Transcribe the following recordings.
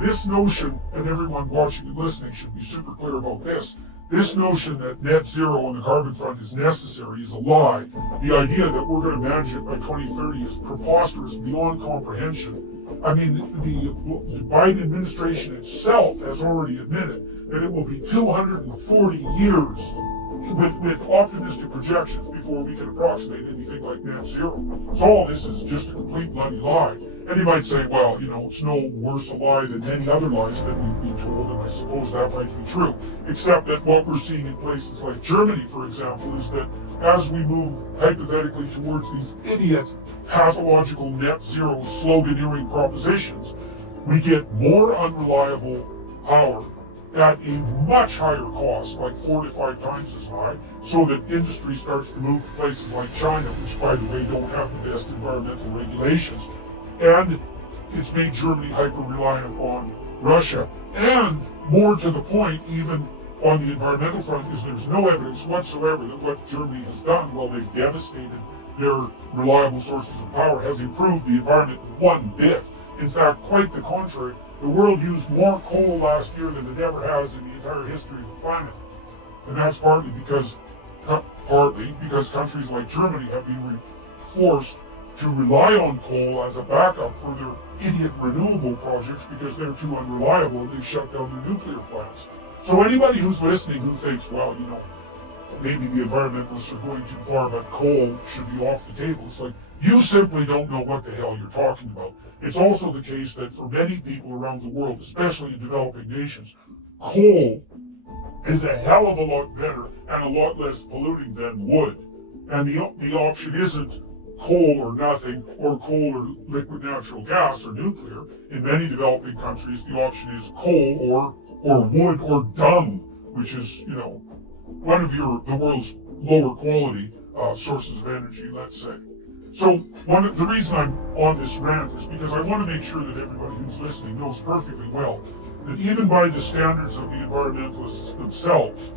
this notion, and everyone watching and listening should be super clear about this notion that net zero on the carbon front is necessary is a lie. The idea that we're going to manage it by 2030 is preposterous beyond comprehension. I mean, the Biden administration itself has already admitted that it will be 240 years with optimistic projections before we can approximate anything like net zero. So all this is just a complete bloody lie. And you might say, well, it's no worse a lie than many other lies that we've been told, and I suppose that might be true. Except that what we're seeing in places like Germany, for example, is that as we move hypothetically towards these idiot, pathological net zero sloganeering propositions, we get more unreliable power at a much higher cost, like 4 to 5 times as high, so that industry starts to move to places like China, which, by the way, don't have the best environmental regulations. And it's made Germany hyper-reliant on Russia. And more to the point, even on the environmental front, is there's no evidence whatsoever that what Germany has done while they've devastated their reliable sources of power has improved the environment one bit. In fact, quite the contrary. The world used more coal last year than it ever has in the entire history of the planet. And that's partly because countries like Germany have been forced to rely on coal as a backup for their idiot renewable projects because they're too unreliable and they shut down their nuclear plants. So anybody who's listening who thinks, well, maybe the environmentalists are going too far, but coal should be off the table, it's like, you simply don't know what the hell you're talking about. It's also the case that for many people around the world, especially in developing nations, coal is a hell of a lot better and a lot less polluting than wood. And the option isn't coal or nothing, or coal or liquid natural gas or nuclear. In many developing countries, the option is coal or wood or dung, which is, one of the world's lower quality sources of energy, let's say. So the reason I'm on this rant is because I want to make sure that everybody who's listening knows perfectly well that even by the standards of the environmentalists themselves,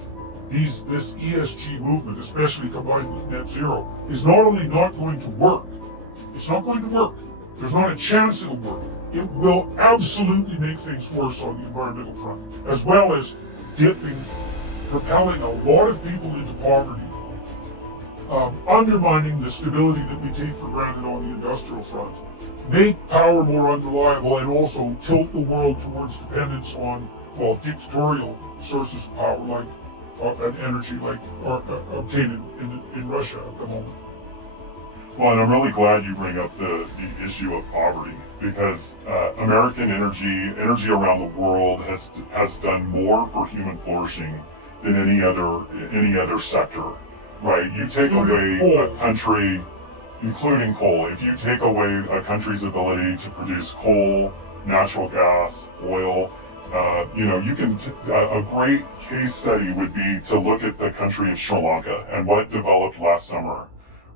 this ESG movement, especially combined with net zero, is not only not going to work, it's not going to work. There's not a chance it'll work. It will absolutely make things worse on the environmental front, as well as propelling a lot of people into poverty, undermining the stability that we take for granted on the industrial front, make power more unreliable, and also tilt the world towards dependence on, dictatorial sources of power like and energy like are obtained in Russia at the moment. Well, and I'm really glad you bring up the issue of poverty, because American energy around the world has done more for human flourishing than any other sector. Right, you take away a country, including coal, if you take away a country's ability to produce coal, natural gas, oil, you can, a great case study would be to look at the country of Sri Lanka and what developed last summer,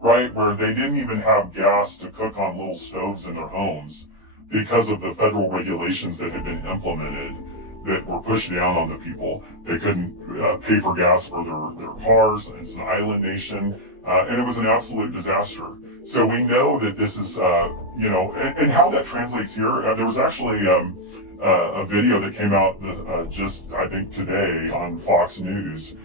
right, where they didn't even have gas to cook on little stoves in their homes because of the federal regulations that had been implemented that were pushed down on the people. They couldn't pay for gas for their cars. It's an island nation, and it was an absolute disaster. So we know that this is, and how that translates here. There was actually a video that came out just, I think, today on Fox News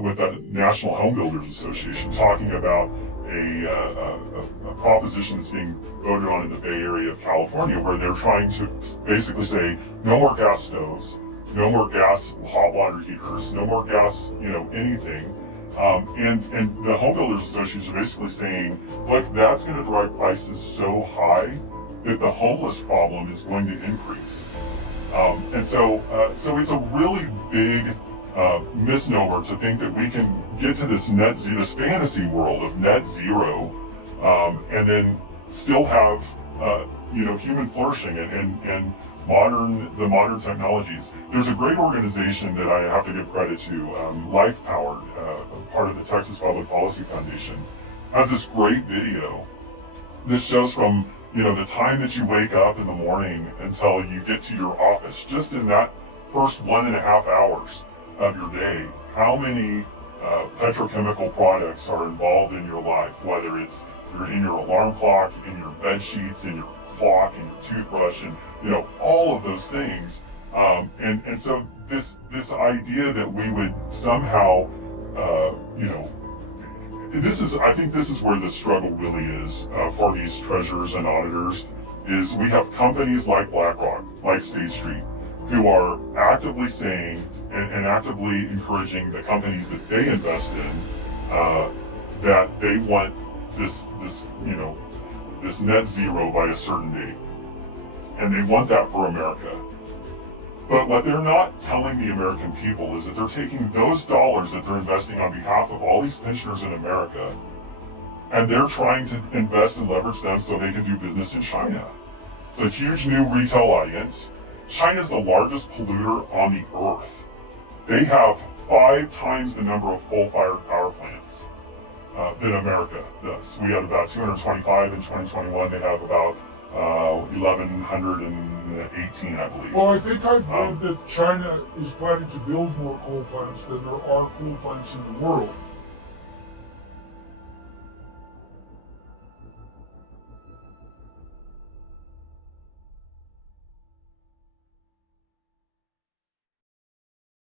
with the National Home Builders Association talking about a proposition that's being voted on in the Bay Area of California, where they're trying to basically say no more gas stoves, no more gas hot water heaters, no more gas, anything. And the Home Builders Association are basically saying, look, that's going to drive prices so high that the homeless problem is going to increase. And so it's a really big misnomer to think that we can get to this this fantasy world of net zero, and then still have, human flourishing and the modern technologies. There's a great organization that I have to give credit to, Life Powered, part of the Texas Public Policy Foundation, has this great video that shows from, the time that you wake up in the morning until you get to your office, just in that first 1.5 hours of your day, how many petrochemical products are involved in your life, whether it's in your alarm clock, in your bed sheets, in your clock and your toothbrush and, you know, all of those things. And so this idea that we would somehow, you know, I think this is where the struggle really is for these treasurers and auditors, is we have companies like BlackRock, like State Street, who are actively saying and actively encouraging the companies that they invest in that they want this you know, this net zero by a certain date, and they want that for America. But what they're not telling the American people is that they're taking those dollars that they're investing on behalf of all these pensioners in America, and they're trying to invest and leverage them so they can do business in China. It's a huge new retail audience. China's the largest polluter on the earth. They have 5 times the number of coal-fired power plants than America does. We had about 225 in 2021. They have about 1,118, I believe. Well, I think I've read that China is planning to build more coal plants than there are coal plants in the world.